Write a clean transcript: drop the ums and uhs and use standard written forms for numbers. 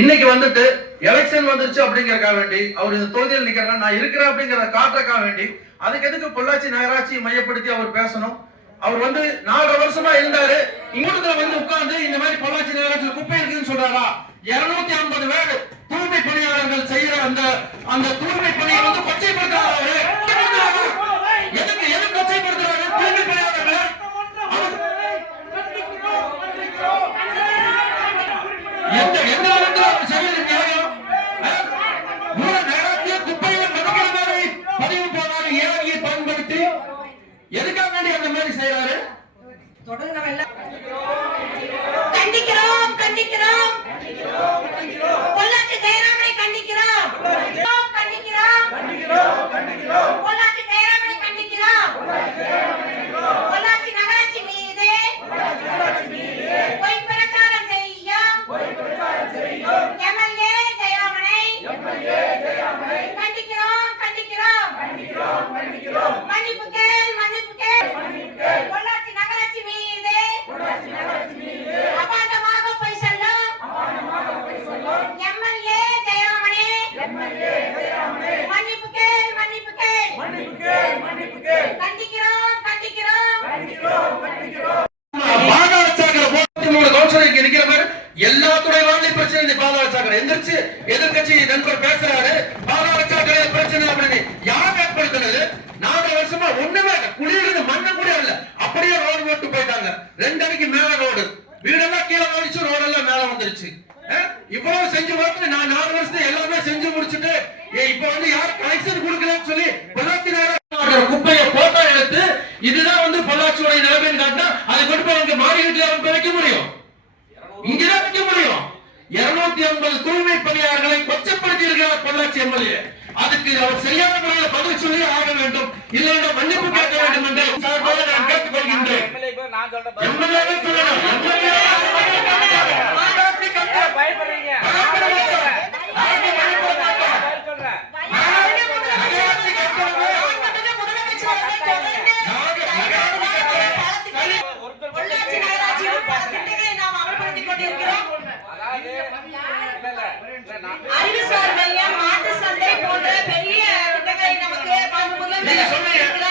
இன்னைக்கு வந்துட்டு எலெக்ஷன் வந்துருச்சு அப்படிங்கறதுக்காக வேண்டி அவர் இந்த தொகுதியில் நிக்கிறாங்க, நான் இருக்கிறேன் அப்படிங்கறத காட்டுறதுக்காக வேண்டி அதுக்கு எதுக்கு பொள்ளாச்சி நகராட்சி மையப்படுத்தி அவர் பேசணும்? அவர் வந்து 4 வருஷமா இருந்தாரு, இங்கூட்டத்துல வந்து உட்கார்ந்து இந்த மாதிரி பொள்ளாச்சி நகராட்சியில் குப்பை இருக்குன்னு சொல்றாரா? 250 பேர் தூய்மை பணியாளர்கள் செய்யற அந்த தூய்மை பணியை வந்து கொச்சைப்படுத்துறாரு. எதுக்கு கொச்சைப்படுத்துறாரு தூய்மை பணியாளர்களை? எந்த விதத்துல அவர் செய்யறது நியாயம்? நகராட்சியை குப்பையை மதிக்கிற மாதிரி பதிவு போனாரு, ஏஐயை பயன்படுத்தி எதுக்காக வேண்டி அந்த மாதிரி செய்யறாரு? கண்டிக்கிறோம் கண்டிக்கிறோம் பொள்ளாச்சி ஜெயராமனை கண்டிக்கிறோம் பொள்ளாச்சி ஜெயராமனை கண்டிக்கிறோம். பொள்ளாச்சி நகராட்சி மீது பொய் பிரச்சாரம் செய்யும் எம்எல்ஏ ஜெயராமனை கண்டிக்கிறோம் மன்னிப்பு கேள் பொள்ளாச்சி நகராட்சி மீது அபாண்டமாக போய் சொல்லும் எம்எல்ஏ ஜெயராமனே மன்னிப்பு கேள் கண்டிக்கிறோம் எல்லா துறைவாளையும் பிரச்சனை. பாதாளச்சாக்கரை எந்திரிச்சு எதிர்கட்சி நண்பர் பேசுறாரு, பாதாளச்சாக்கரை பிரச்சனை அப்படின்னு யார் ஏற்படுத்தினது? 4 வருஷமா ஒண்ணுமே குளியிருந்து மண்ண கூட இல்ல, அப்படியே ரோடு போட்டு போயிட்டாங்க. 2 அடிக்கு மேல ரோடு, வீடெல்லாம் கீழே வலிச்சு ரோடெல்லாம் மேல வந்துருச்சு. இவ்வளவு செஞ்சு பார்த்து நான் 4 வருஷத்துல எல்லாமே செஞ்சு முடிச்சுட்டு இப்ப வந்து யாரும் கனெக்ஷன் கொடுக்கலன்னு சொல்லி பொள்ளாச்சி குப்பையை போட்டோ எடுத்து இதுதான் வந்து பொள்ளாச்சியோட நிலைமைன்னு காட்டினா அதை கொண்டு போய் அங்க மாறிக்கிட்டு வைக்க முடியும், இங்கதான் வைக்க முடியும். 250 தூய்மை பணியாளர்களை கொச்சப்படுத்தி இருக்கிறார் பொள்ளாச்சி எம்எல்ஏ. அதுக்கு அவர் சரியான முறையில் பதில் சொல்லி ஆக வேண்டும், இல்லைன்னா மன்னிப்பு கேட்க வேண்டும் என்று சார்பாக நான் கேட்டுக்கொள்கின்றேன். அறிவுசார் மையம், மாட்டு சந்தை போன்ற பெரிய திட்டங்களை நமக்கு நீங்க சொல்றீங்களா?